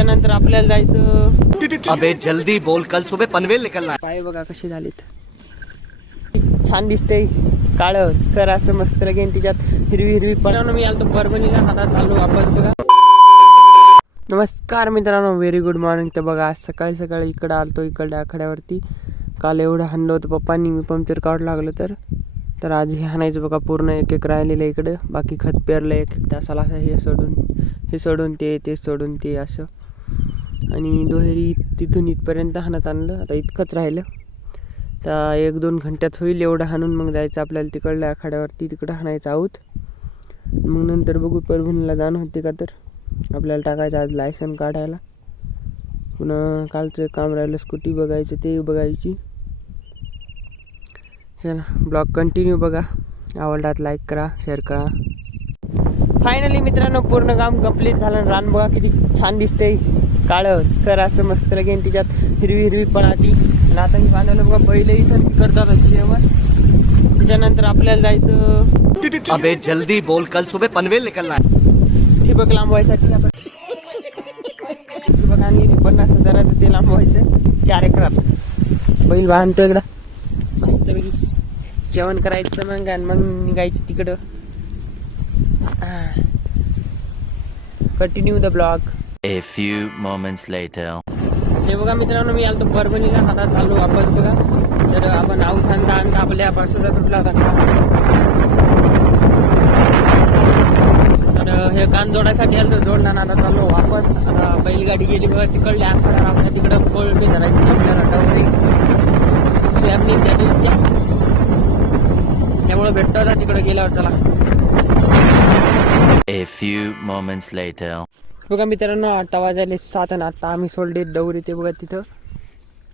त्याच्यानंतर आपल्याला जायचं. अबे जल्दी बोल, कल सुबह पनवेल निकलना है. पाय बघा कसे झालेत, छान दिसते काळ सर असं मस्त लगेन तिच्यात हिरवी हिरवी पण मी आलो परभणीला हातात आलो आपण बघा. नमस्कार मित्रांनो, व्हेरी गुड मॉर्निंग. तर बघा आज सकाळी सकाळी इकडं आलतो, इकडल्या आखाड्यावरती. काल एवढं हाणलं होतं पप्पांनी, मी पंक्चर काढू लागलो तर आज हे हाणायचं बघा. पूर्ण एक एक राहिलेलं इकडं, बाकी खत पेरलं एक एक तासाला असं, हे सोडून ते सोडून ते असं. आणि दोहेरी तिथून इथपर्यंत हाणत आणलं, आता इतकंच राहिलं. तर 1-2 घंट्यात होईल एवढं हाणून मग जायचं आपल्याला तिकडल्या आखाड्यावरती, तिकडं हाणायचं आहोत. मग नंतर बघू परभणीला जाणं होते का, तर आपल्याला टाकायचं आज लायसन काढायला. पुन्हा कालचं काम राहिलं स्कूटी बघायचं, ते बघायची. चला ब्लॉग कंटिन्यू बघा, आवडलात लाईक करा, शेअर करा. फायनली मित्रांनो पूर्ण काम कंप्लीट झालं. रान बघा किती छान दिसते काळं सर असं मस्त लगेन तिच्यात हिरवी हिरवी पळाटी. आणि आता मी बांधवलं बघा बैल इथं करतात जेवण. त्याच्यानंतर आपल्याला जायचं. अबे जल्दी बोल, कल सुबह पनवेल निकलना है. ठिबक लांबवायसाठी आपण ठिबक आणली 50,000चं ते लांबवायचं 4 एकरात. बैल बांधतो इकडं मस्तपैकी, जेवण करायचं मग आणि मग निघायचं तिकडं. Continue the blog. A few moments later. हे बघा मित्रांनो, मी आलो परभणीला हातात आलो आपण बघा. तर आपण आऊत आणता आपल्या पावसाचा तुटला होता. तर हे कान जोडायसाठी आलो, जोडणार आता चाललो वापस. आता बैलगाडी गेली बघा तिकडल्या आखाडा आपल्या तिकडं कोळपी धरायची आपल्या रटावरी सोयाबीन त्या दिवसच्या, त्यामुळे भेटतो आता तिकडे गेल्यावर. चला A few moments later. बघा मित्रांनो 8 वाजले 7 आणि आता आम्ही सोडले दौरी ते बघा तिथं.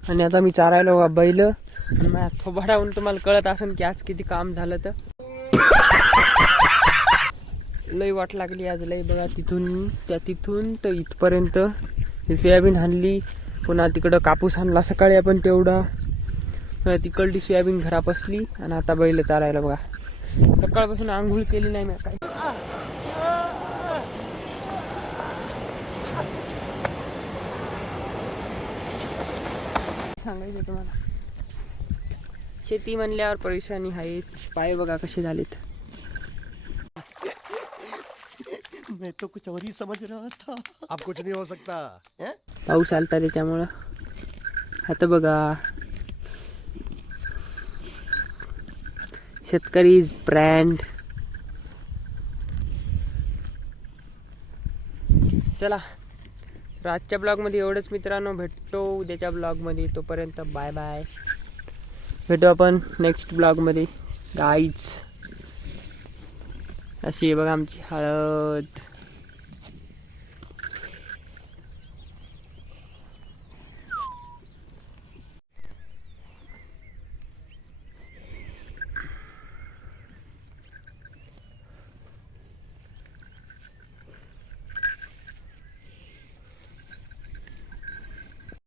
आणि आता मी चारायला बघा बैल. आणि माझ्या थोबाडाहून तुम्हाला कळत असेल की आज किती काम झालं. तर लई वाट लागली आज लई बघा. तिथून तर इथपर्यंत हे सोयाबीन हाणली, पुन्हा तिकडं कापूस हाणला सकाळी आपण तेवढा, तिकडली सोयाबीन घरा बसली. आणि आता बैल चारायला बघा. सकाळपासून आंघोळ केली नाही मी काय सांगायचं तुम्हाला. शेती म्हणल्यावर परेशानी आहेच. पाय बघा कसे झालेत. मैं तो कुछ और ही समझ रहा था. अब कुछ नहीं हो सकता. पाऊस आलता त्याच्यामुळं. आता बघा शेतकरी ब्रँड. चला आजच्या ब्लॉगमध्ये एवढंच मित्रांनो. भेटतो उद्याच्या ब्लॉगमध्ये, तोपर्यंत बाय बाय. भेटू आपण नेक्स्ट ब्लॉगमध्ये गाईज. अशी आहे बघा आमची हळद.